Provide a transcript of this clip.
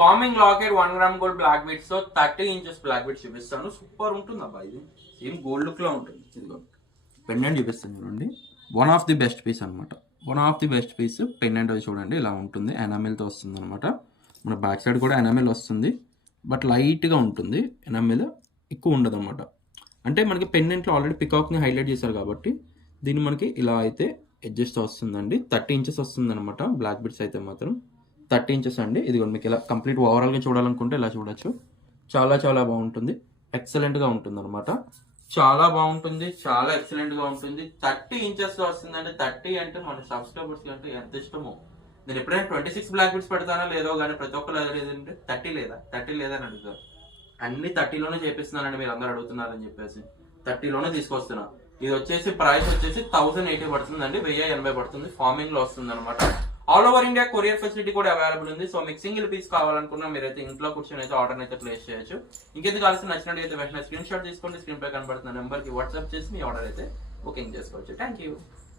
Farming locket 1 gram gold black beads తో 30 inches black beads చూపిస్తాను. Super ఉంటుంది అబ్బా, ఇది సేమ్ గోల్డ్ లుక్ లో ఉంటుంది. ఇదిగో పెండెంట్ చూపిస్తాను చూడండి. One of the best piece అనమాట. One of the best piece pendant అది చూడండి ఇలా ఉంటుంది. ఎనామిల్ తో వస్తుంది అనమాట. మన బ్యాక్ సైడ్ కూడా ఎనామిల్ వస్తుంది, బట్ లైట్ గా ఉంటుంది. ఎనామిల్ ఎక్కువ ఉండదు అనమాట. అంటే మనకి పెండెంట్లో ఆల్రెడీ పికాక్ని హైలైట్ చేశారు కాబట్టి దీన్ని మనకి ఇలా అయితే అడ్జస్ట్ వస్తుందండి. 30 ఇంచెస్ వస్తుంది అనమాట. బ్లాక్ బిట్స్ అయితే మాత్రం 30 ఇంచెస్ అండి. ఇది మీకు ఇలా కంప్లీట్ ఓవరాల్గా చూడాలనుకుంటే ఇలా చూడొచ్చు. చాలా చాలా బాగుంటుంది. ఎక్సలెంట్గా ఉంటుంది అనమాట. చాలా బాగుంటుంది, చాలా ఎక్సలెంట్గా ఉంటుంది. 30 ఇంచెస్ వస్తుందండి. 30 అంటే మన సబ్స్క్రైబర్స్ అంటే ఎంత ఇష్టమో. నేను ఎప్పుడైనా 26 బ్లాక్ బిట్స్ పెడతానో లేదో కానీ ప్రతి ఒక్కరు లేదంటే 30 లేదా 30 లేదా అని అడుగుతారు. అన్ని 30లోనే చేపిస్తున్నానండి, మీరు అందరు అడుగుతున్నారని చెప్పేసి 30లోనే తీసుకొస్తున్నా. ఇది వచ్చేసి ప్రైస్ వచ్చేసి 1080 పడుతుందండి, 1080 పడుతుంది. ఫార్మింగ్ లో వస్తుంది అనమాట. All over India courier facility కూడా అవైలబుల్ ఉంది. సో మీకు సింగిల్ పీస్ కావాలనుకున్నా మీరైతే ఇంట్లో కూర్చొని అయితే ఆర్డర్ అయితే ప్లేస్ చేయొచ్చు. ఇంకెందుకు కావాల్సిన నచ్చినట్టు అయితే వెంటనే స్క్రీన్ షాట్ తీసుకోండి. స్క్రీన్ పై కనబడుతున్న నెంబర్ కి వాట్సాప్ చేసి మీ ఆర్డర్ అయితే బుకింగ్ చేసుకోవచ్చు. Thank you.